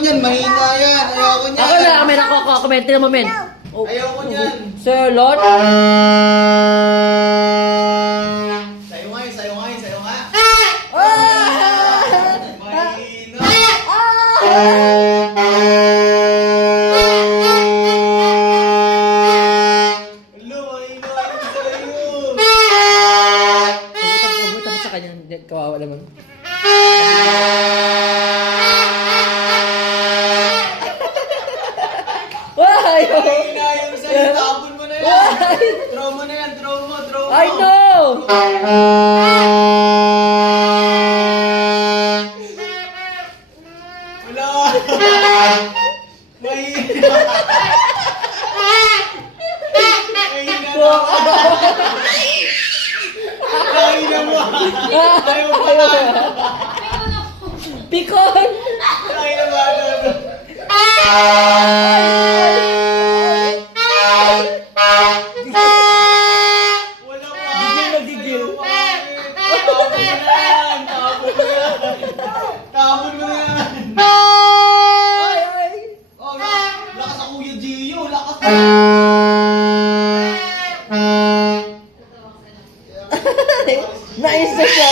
niyan, mahina yan. Ayoko niyan. Ako na, men, ako, men. Tingnan mo, men. Oh. Ayoko niyan. Sir Lord. Sayo nga yun, sayo nga yun, sayo nga. Mahina. Hello, mahina yun sa'yo. Pagbutan ko sa kanya. Hindi, kawawa naman. Why? Mahina yun sa'yo. Tapon mo na yan. Throw mo na yan, throw mo, throw mo. I know! Wala. Mahina. Mahina na. Mahina mo. Ayaw mo pa. Pikon! Mahina mo. Wala pa. Gigil na gigil. Tapon mo na yan. Tapon mo na yan. Tapon mo na yan. Ay, ay! Oh, lakas ako Kuya Gio. Lakas. Nais na siya.